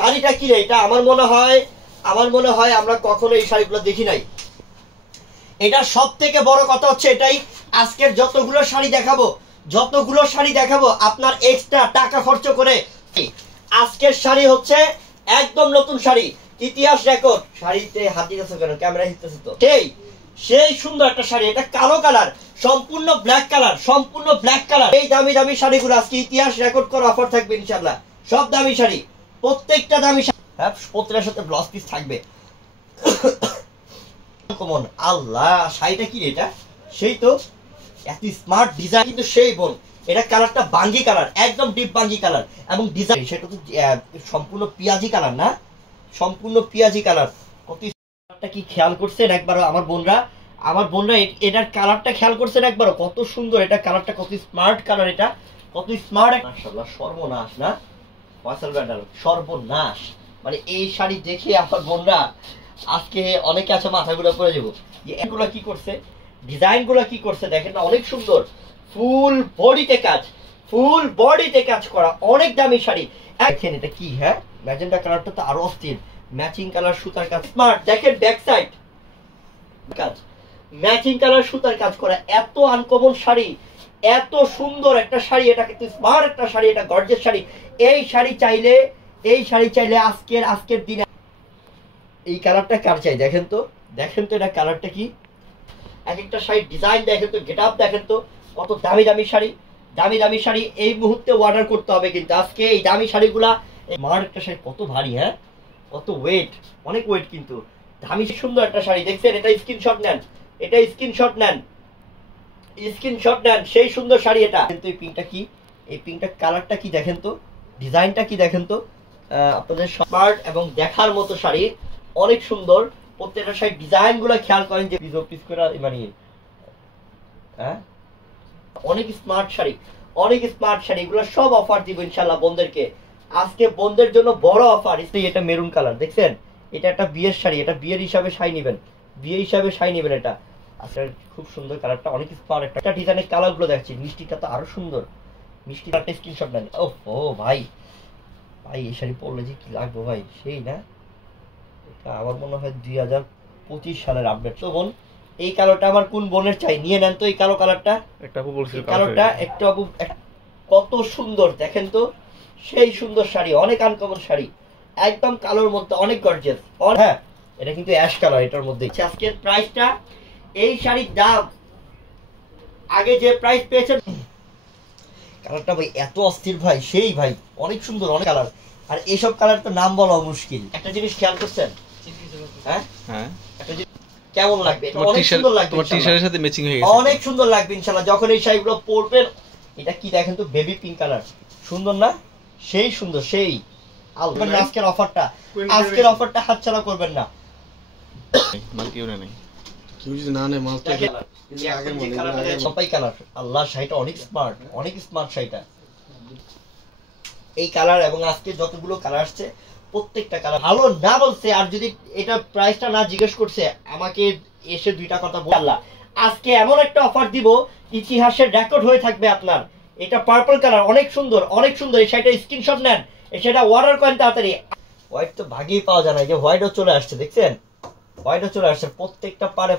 শাড়িটা কি রে এটা? আমার মনে হয় আমরা কখনো এই শাড়িগুলো দেখি নাই। এটা সব থেকে বড় কথা হচ্ছে এটাই, আজকের যতগুলো শাড়ি দেখাবো আপনার এক্সট্রা টাকা খরচ করে। আজকের শাড়ি হচ্ছে একদম নতুন শাড়ি, ইতিহাস রেকর্ড। শাড়িতে হাতি গেছে কেন? ক্যামেরা হিটতেছে তো। সেই সুন্দর একটা শাড়ি, এটা কালো কালার, সম্পূর্ণ ব্ল্যাক কালার। এই দামি দামি শাড়িগুলো আজকে ইতিহাস রেকর্ড করা অফার থাকবে ইনশাআল্লাহ। সব দামি শাড়ি, প্রত্যেকটা দামি শাড়ি, হ্যাঁ প্রত্যেকটার সাথে ব্লাউজ পিস থাকবে। কমন আল্লাহ, শাড়িটা কি এটা? সেই তো এত স্মার্ট ডিজাইন, কিন্তু সেই বোন এটা কালারটা বাঙ্গি কালার, একদম ডিপ বাঙ্গি কালার, এবং ডিজাইন সেটা তো সম্পূর্ণ পিয়াজি কালার না, সম্পূর্ণ পিয়াজি কালার। কত কি খেয়াল করছেন একবার আমার বোনরা এটার কালারটা খেয়াল করছেন একবার? কত সুন্দর এটা কালারটা, কত স্মার্ট কালার, এটা কত স্মার্ট। মাশাআল্লাহ, সর্বনাশ না ফয়সাল ব্যান্ডাল, সর্বনাশ। মানে এই শাড়ি দেখে আমার বোনরা আজকে অনেকে আছে মাথা ঘুরে পড়ে যাবো। এগুলো কি করছে, ডিজাইন গুলো কি করছে দেখেন না, অনেক সুন্দর। ফুল বডিতে কাজ করা, অনেক দামি শাড়ি। দেখেন এটা কি, হ্যাঁ ম্যাজেন্টা কালারটা তো আরো অস্থির, ম্যাচিং কালার সুতার কাজ, স্মার্ট। দেখেন ব্যাক সাইড কাজ, ম্যাচিং কালার সুতার কাজ করা, এত আনকমন শাড়ি, এত সুন্দর একটা শাড়ি। এটা কিন্তু স্মার্ট একটা শাড়ি, এটা গর্জিয়াস শাড়ি। এই শাড়ি চাইলে আজকের দিনে এই কালারটা কার চাই? দেখেন তো এটা কালারটা কি, এক একটা শাড়ি ডিজাইন দেখেন তো, গেট আপ দেখেন তো, কত দামি দামি শাড়ি এই মুহূর্তে অর্ডার করতে হবে কিন্তু আজকে এই দামি শাড়িগুলা। মার একটা শাড়ি কত ভারী, হ্যাঁ কত ওয়েট, অনেক ওয়েট, কিন্তু দামি সুন্দর একটা শাড়ি। দেখছেন? এটা স্ক্রিনশট নেন, সেই সুন্দর শাড়ি এটা। কিন্তু এই পিঙ্কটা কি, এই পিঙ্কটা কালারটা কি দেখেন তো, ডিজাইনটা কি দেখেন তো। আপনাদের স্মার্ট এবং দেখার মতো শাড়ি, অনেক সুন্দর। প্রত্যেকটা শাড়ি ডিজাইন গুলো খেয়াল করেন যে পিস করে, মানে হ্যাঁ অনেক স্মার্ট শাড়ি, এগুলো সব অফার দিব ইনশাআল্লাহ বোনদেরকে। আজকে বোনদের জন্য বড় অফার। এটা মেরুন কালার, দেখছেন? এটা একটা বিয়ের শাড়ি, এটা বিয়ে হিসাবে শাড়ি নেবেন এটা। আচ্ছা, খুব সুন্দর কালারটা, অনেক স্মার্ট একটা ডিজাইনের কালার গুলো দেখছি। মিষ্টিটা তো আরো সুন্দর, মিষ্টি কালারটা স্ক্রিনশট নেন। ও ভাই এই শাড়ি পরলে যে কি লাগবে ভাই, সেই না? এটা আমার মনে হয় 2025 সালের আপডেট। তো বোন, এই কালারটা আমার কোন বোনের চাই? নিয়ে নেন তো এই কালারটা। কালারটা একটু কত সুন্দর দেখেন তো, সেই সুন্দর শাড়ি, অনেক আনকমন শাড়ি, একদম কালোর মধ্যে, অনেক গর্জিয়াস। হ্যাঁ এটা কিন্তু অ্যাশ কালার, এটার মধ্যে। আজকের প্রাইসটা, এই শাড়ির দাম আগে যে প্রাইস পেয়েছেন, কালারটা ভাই এত অস্থির ভাই, সেই ভাই অনেক সুন্দর, অনেক কালার। আর এইসব কালার তো নাম বলা মুশকিল। একটা জিনিস খেয়াল করছেন, হ্যাঁ একটা জিনিস কেমন লাগবে, অনেক সুন্দর লাগবে, তোমার টি-শার্টের সাথে ম্যাচিং হয়ে গেছে, অনেক সুন্দর লাগবে ইনশাআল্লাহ যখন এই শাড়িগুলো পরবেন। এটা কি দেখেন তো, বেবি পিঙ্ক কালার, সুন্দর না? সেই সুন্দর, সেই। আজকের অফারটা হাতছাড়া করবেন না। মাল কেউ নেই, কেউ যদি না নেয় মাল তো সবাই কালার। আল্লাহ, শাড়িটা অনেক স্মার্ট শাড়িটা, এই কালার। এবং আজকে যতগুলো কালার আসছে প্রত্যেকটা কালার ভালো না বলছে। আর যদি এটা প্রাইসটা না জিজ্ঞেস করছে আমাকে এসে দুইটা কথা বললা, আজকে এমন একটা অফার দিব ইতিহাসের রেকর্ড হয়ে থাকবে আপনার। এটা পার্পল কালার, অনেক সুন্দর। এই শাড়িটা স্ক্রিনশট নেন, এই শাড়িটা অর্ডার করেন তাড়াতাড়ি। হোয়াইট তো ভাগেই পাওয়া যায় না, যে হোয়াইটও চলে আসছে, দেখছেন? প্রত্যেকটা পারে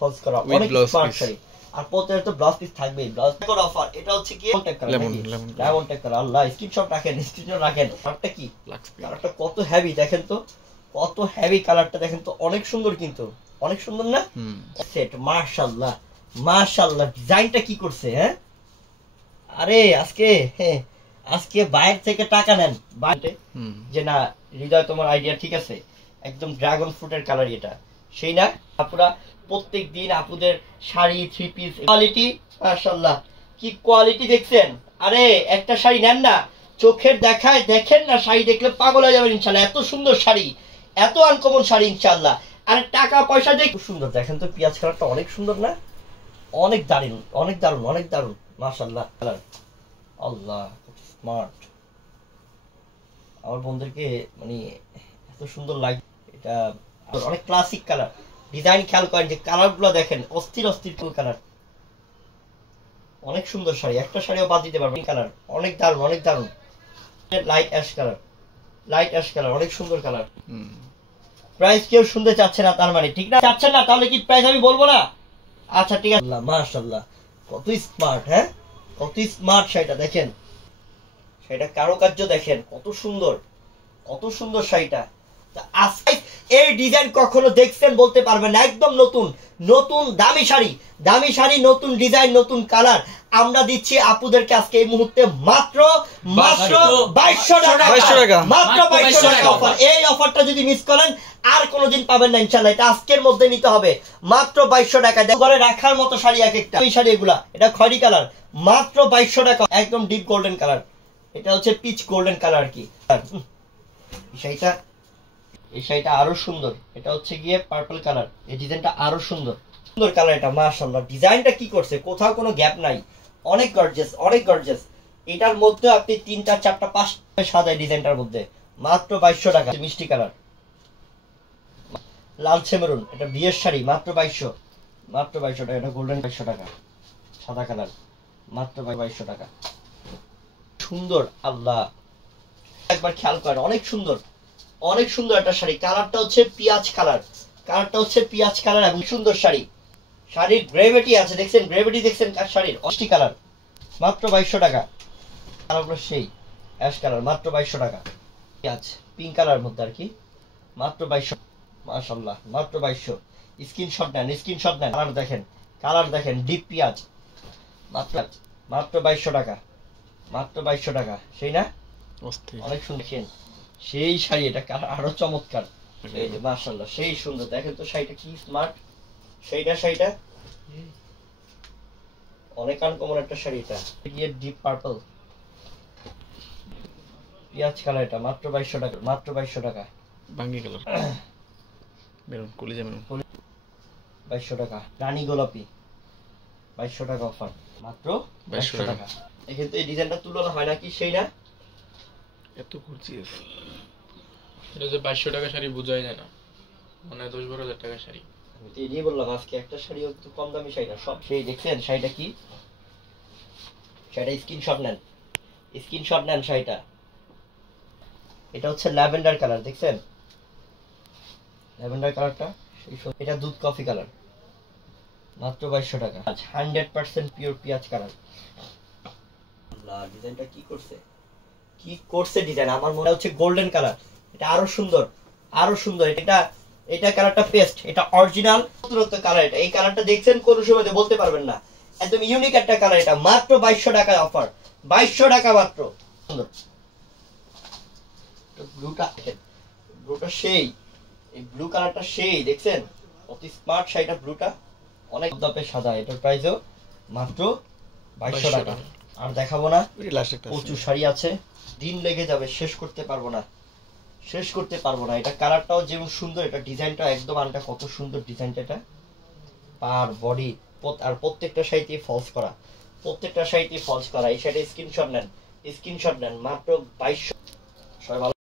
ফলস করা, অনেক স্মার্ট শাড়ি। আর প্রত্যেকটা তো ব্লাউজ পিস থাকবে, ব্লাউজ পিসের অফার। এটা হচ্ছে কি লেমন টেক কালার। আল্লাহ, স্ক্রিনশট রাখেন। কালারটা কি, কালারটা কত হেভি দেখেন তো, কত হেভি কালারটা দেখেন তো, অনেক সুন্দর, কিন্তু অনেক সুন্দর না? সেট, মাশাআল্লাহ ডিজাইনটা কি করছে, হ্যাঁ? আরে আজকে বাইরে থেকে টাকা নেন যে না হৃদয় তোমার আইডিয়া ঠিক আছে, একদম ড্রাগন ফ্রুটের কালার এটা, সেই না? আপুরা প্রত্যেক দিন আপুদের শাড়ি, থ্রি পিস কোয়ালিটি, মাশাআল্লাহ কি কোয়ালিটি দেখছেন? আরে একটা শাড়ি নেন না, চোখের দেখায় দেখেন না, শাড়ি দেখলে পাগল হয়ে যাবেন ইনশাআল্লাহ। এত সুন্দর শাড়ি, এত আনকমন শাড়ি ইনশাআল্লাহ। আর টাকা পয়সা দিয়ে খুব সুন্দর দেখেন তো, পেঁয়াজ কালারটা অনেক সুন্দর না? অনেক দারুণ মাশাআল্লাহ কালার। আল্লাহ, স্মার্ট। আমার বন্ধুদেরকে মানে এত সুন্দর লাগে এটা, অনেক ক্লাসিক কালার। ডিজাইন খেয়াল করেন, যে কালার গুলো দেখেন, অস্থির কালার, অনেক সুন্দর শাড়ি, একটা শাড়িও বাদ দিতে পারবেন। কালার অনেক দারুণ, light ash colour, light ash colour, অনেক সুন্দর কালার। প্রাইস কেউ শুনতে চাচ্ছে না তার মানে, ঠিক না? চাচ্ছেন না তাহলে কি প্রাইস আমি বলবো না? আচ্ছা ঠিক আছে। মাশাআল্লাহ কত স্মার্ট, হ্যাঁ কত স্মার্ট শাড়িটা দেখেন, শাড়িটা কারুকার্য দেখেন কত সুন্দর, কত সুন্দর শাড়িটা। আজকে এই ডিজাইন কখনো দেখছেন বলতে পারবেন না, একদম নতুন নতুন দামি শাড়ি, দামি শাড়ি, নতুন ডিজাইন, নতুন কালার আমরা দিচ্ছি আপুদেরকে আজকে এই মুহূর্তে মাত্র মাত্র 2200 টাকা, মাত্র 2200 টাকা অফার। এই অফারটা যদি মিস করেন আর কোনোদিন পাবেন না ইনশাআল্লাহ, এটা আজকের মধ্যে নিতে হবে মাত্র 2200 টাকা। ঘরে রাখার মতো শাড়ি এক একটা, এই শাড়ি এগুলা, এটা খয়েরি কালার, মাত্র 2200 টাকা, একদম ডিপ গোল্ডেন কালার, এটা হচ্ছে পিচ গোল্ডেন কালার আর কি। শাড়িটা, এই শাড়িটা আরো সুন্দর, এটা হচ্ছে গিয়ে পার্পল কালার, এই ডিজাইনটা আরো সুন্দর, সুন্দর কালার এটা। মাশাআল্লাহ ডিজাইনটা কি করছে, কোথাও কোনো গ্যাপ নাই, অনেক গর্জিয়াস, অনেক গর্জিয়াস। এটার মধ্যে আপনি 3টা 4টা 5টা সাজায় ডিজাইনটার মধ্যে, মাত্র 2200 টাকা। মিষ্টি কালার, লালচে মেরুন, এটা বিয়ের শাড়ি, মাত্র 2200, মাত্র 2200 টাকা। এটা গোল্ডেন 2200 টাকা, সাদা কালার, মাত্র 2200 টাকা। সুন্দর, আল্লাহ একবার খেয়াল করেন, অনেক সুন্দর, অনেক সুন্দর একটা শাড়ি। কালারটা হচ্ছে পিঁয়াজ কালার, কালারটা হচ্ছে পিঁয়াজ কালার এবং সুন্দর শাড়ি। শাড়ির গ্রেভিটি আছে দেখছেন, গ্রেভিটি দেখছেন শাড়ির, অষ্টি কালার, মাত্র 2200 টাকা। কালারগুলো সেই অ্যাশ কালার, মাত্র 2200 টাকা। পিঁয়াজ পিঙ্ক কালার মধ্যে আর কি, মাত্র 2200। মাশাআল্লাহ মাত্র 2200। স্ক্রিনশট নেন, স্ক্রিনশট নেন। কালার দেখেন, কালার দেখেন, ডিপ পিঁয়াজ, মাত্র মাত্র 2200 টাকা, মাত্র 2200 টাকা। সেই না, অনেক সুন্দর, সেই শাড়ি, এটা কালার আরো চমৎকার। এই যে মাশাআল্লাহ সেই সুন্দর, দেখেন তো শাড়িটা কি স্মার্ট, সেইটা শাড়িটা অনেক আনকমন একটা শাড়ি। এটা গিয়ে ডিপ পার্পল পিঁয়াজ কালার, এটা মাত্র 2200 টাকা, মাত্র 2200 টাকা। বাঙ্গি কালার, মেরুন, কলিজা মেরুন, 2200 টাকা। রানী গোলাপি, 2200 টাকা অফার, মাত্র 2200 টাকা। এখানে তো এই ডিজাইনটা তুলনা হয় নাকি, সেই না, এত গর্জিয়াস। এটা যে 2200 টাকা শাড়ি বোঝাই যায় না, মানে 10-12 হাজার টাকা শাড়ি। আমি তো এটাই বললাম, আজকে একটা শাড়ি একটু কম দামি শাড়ি না, সব সেই দেখছেন। শাড়িটা কি, শাড়িটা স্ক্রিনশট নেন, স্ক্রিনশট নেন শাড়িটা। এটা হচ্ছে ল্যাভেন্ডার কালার, দেখছেন ল্যাভেন্ডার কালারটা, এটা দুধ কফি কালার, মাত্র 2200 টাকা। 100% পিওর পিঁয়াজ কালার। আল্লাহ ডিজাইনটা কি করছে, কি করছে ডিজাইন, আমার মনে হচ্ছে গোল্ডেন কালার, এটা আরো সুন্দর, আরো সুন্দর। এটা এটা কালারটা পেস্ট, এটা অরিজিনাল নতুনত্ব কালার। এটা এই কালারটা দেখছেন কোন সময় বলতে পারবেন না, একদম ইউনিক একটা কালার। এটা মাত্র 2200 টাকায় অফার, 2200 টাকা মাত্র। সুন্দর ব্লুটা, ব্লুটা সেই, এই ব্লু কালারটা সেই, দেখছেন কত স্মার্ট শাড়িটা, ব্লুটা অনেক দাপে সাদা। এটার প্রাইসও মাত্র 2200 টাকা। আর দেখাবো না, প্রচুর শাড়ি আছে, দিন লেগে যাবে, শেষ করতে পারবো না, শেষ করতে পারবো না। এটা কালারটাও যেমন সুন্দর, এটা ডিজাইনটা একদম আনটা, কত সুন্দর ডিজাইনটা, এটা পার বডি আর প্রত্যেকটা শাড়িতে ফলস করা, প্রত্যেকটা শাড়িতে ফলস করা। এই শাড়িতে স্ক্রিনশট নেন, স্ক্রিনশট নেন, মাত্র 2200। সবাই ভালো।